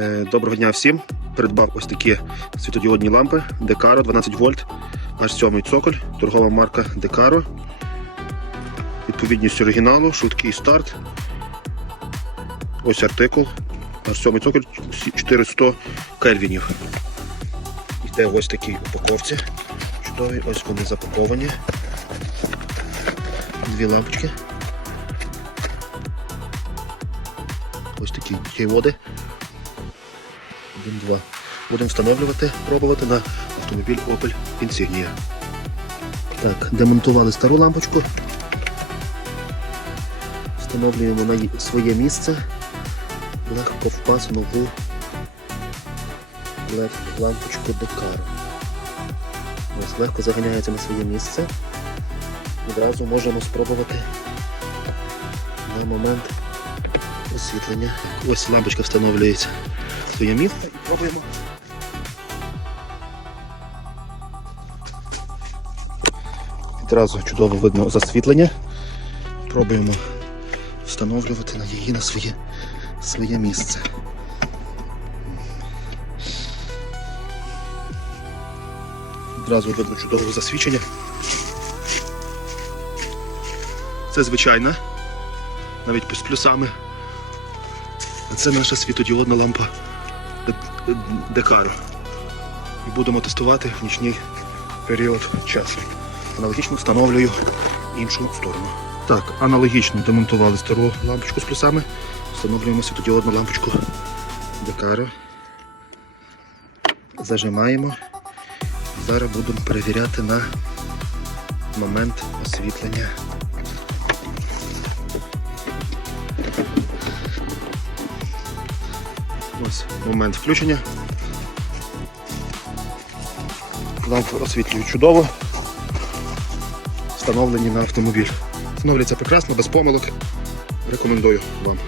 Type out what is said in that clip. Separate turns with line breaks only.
Е, доброго дня всім. Придбав ось такі світодіодні лампи Декаро 12 вольт, аж 7 цоколь, торгова марка Декаро. Відповідність оригіналу, швидкий старт. Ось артикул. Аж 7 цоколь 400 кельвінів. Йде ось такі упаковці. Чудові, ось вони запаковані. Дві лампочки. Ось такі води. 1-2. Будемо встановлювати, пробувати на автомобіль Opel Insignia. Так, Демонтували стару лампочку. Встановлюємо на своє місце. Легко впас нову лампочку Декару. Ось Легко заганяється на своє місце. Одразу можемо спробувати на момент освітлення. Ось лампочка встановлюється в своє місце і пробуємо. Відразу чудово видно засвітлення. Пробуємо встановлювати на її на своє, своє місце. Відразу видно чудове засвідчення. Це звичайна, навіть з плюсами. Це наша світодіодна лампа Декаро. І будемо тестувати в нічний період часу. Аналогічно встановлюю іншу сторону. Так, аналогічно демонтували стару лампочку з плюсами. Встановлюємо світодіодну лампочку Декаро. Зажимаємо. Зараз будемо перевіряти на момент освітлення. Ось момент включення. Лампи освітлюють чудово. Встановлені на автомобіль. Встановлюється прекрасно, без помилок. Рекомендую вам.